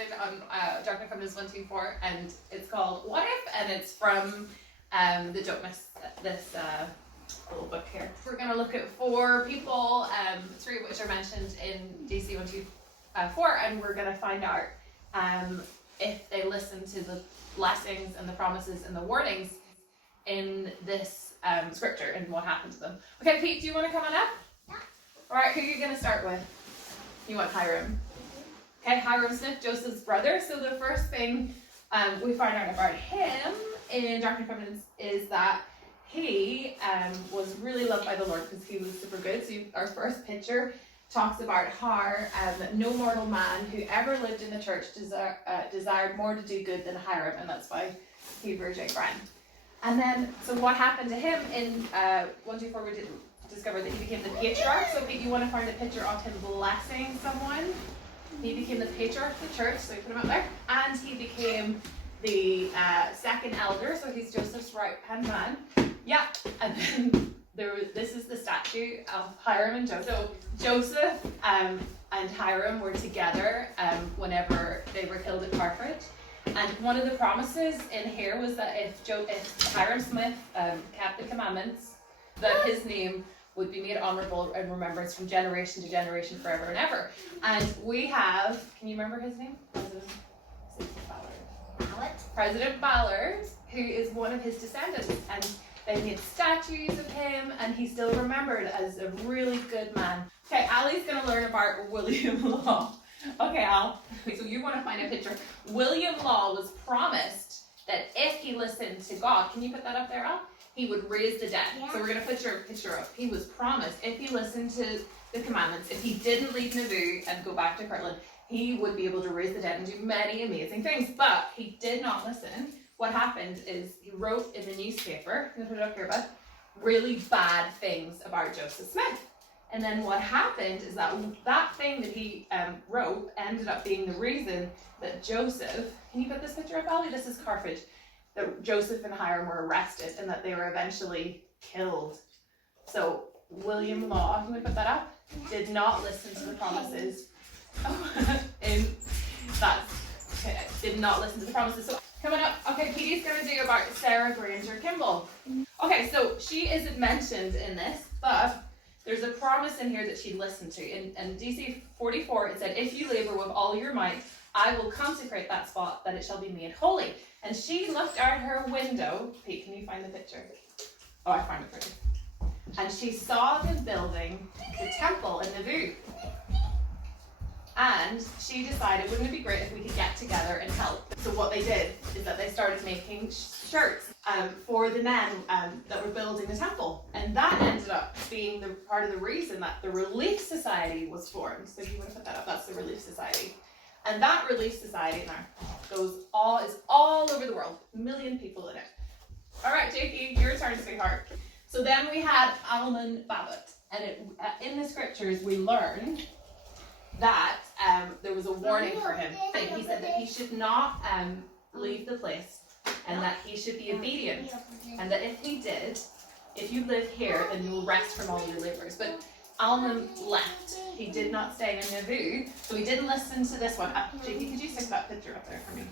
lesson on Doctrine and Covenants 1, 2, 4, and it's called What If? And it's from the Jonas, this little book here. We're going to look at 4 people, 3 of which are mentioned in DC 1, 2, 4, and we're going to find out if they listen to the blessings and the promises and the warnings in this scripture and what happened to them. Okay, Pete, do you want to come on up? Yeah. All right, who are you going to start with? You want Hiram. Okay, Hiram Smith, Joseph's brother. So the first thing we find out about him in Doctrine and Covenants is that he was really loved by the Lord because he was super good. So our first picture talks about how no mortal man who ever lived in the church desired more to do good than Hiram, and that's by Hebrew J. Brown. And then, so what happened to him in 124, we discovered that he became the patriarch. So if you want to find a picture of him blessing someone, he became the patriarch of the church, so we put him up there. And he became the second elder, so he's Joseph's right-hand man. Yeah, and then this is the statue of Hiram and Joseph. So Joseph and Hiram were together whenever they were killed at Carthage. And one of the promises in here was that if Hiram Smith kept the commandments, that his name would be made honorable and remembrance from generation to generation, forever and ever. And we have, can you remember his name? President Ballard, who is one of his descendants. And they made statues of him, and he's still remembered as a really good man. Okay, Ali's going to learn about William Law. Okay, Al. So you want to find a picture. William Law was promised that if he listened to God, can you put that up there, Al? He would raise the dead. Yeah. So we're going to put your picture up. He was promised if he listened to the commandments, if he didn't leave Nauvoo and go back to Kirtland, he would be able to raise the dead and do many amazing things. But he did not listen. What happened is he wrote in the newspaper, I'm going to put it up here, bud, really bad things about Joseph Smith. And then what happened is that thing that he wrote ended up being the reason that Joseph, can you put this picture up, Ali? This is Carthage. That Joseph and Hiram were arrested and that they were eventually killed. So William Law, can we put that up? Did not listen to the promises. Did not listen to the promises. So coming up, okay, Petey's going to do about Sarah Granger Kimball. Okay, so she isn't mentioned in this, but there's a promise in here that she listened to. In DC 44, it said, if you labor with all your might, I will consecrate that spot, that it shall be made holy. And she looked out her window. Pete, can you find the picture? Oh, I found it for you. And she saw them building the temple in Nauvoo. And she decided, wouldn't it be great if we could get together and help? So what they did is that they started making shirts for the men that were building the temple. And that ended up being the part of the reason that the Relief Society was formed. So if you want to put that up, that's the Relief Society. And that Relief Society now is all over the world. 1 million people in it. All right, Jakey, your turn, sweetheart. So then we had Almon Babbitt. And in the scriptures, we learned that there was a warning for him. He said that he should not leave the place and that he should be obedient. And that if he did, if you live here, then you will rest from all your labors. But Almon left. He did not stay in Nauvoo, so he didn't listen to this one. Jakey, could you stick that picture up there for me?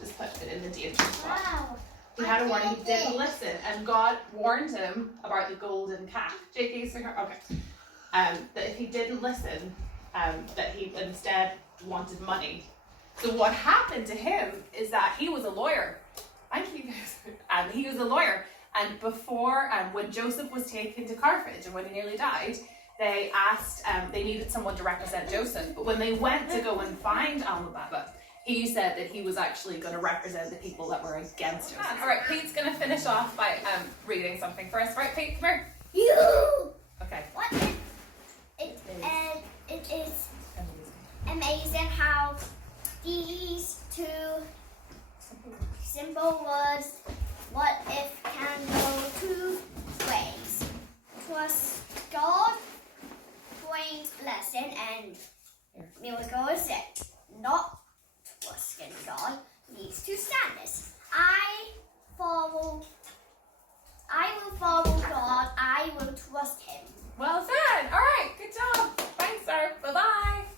Just put it in the danger spot. Wow. He had a warning, he didn't listen, and God warned him about the golden calf. Jakey, sweetheart, okay. That if he didn't listen, that he instead wanted money. So what happened to him is that he was a lawyer. He was a lawyer. And before, when Joseph was taken to Carthage and when he nearly died, they asked, they needed someone to represent Joseph. But when they went to go and find Alma Babbitt, he said that he was actually going to represent the people that were against Joseph. All right, Pete's going to finish off by reading something for us. Right, Pete, come here. You. Okay. What if it is amazing how these two simple words, what if, can go 2 ways. Trust God brings blessing and miracles, and not trusting God leads to sadness. I will follow God. I will trust Him. Well said. All right. Good job. Thanks, sir. Bye-bye.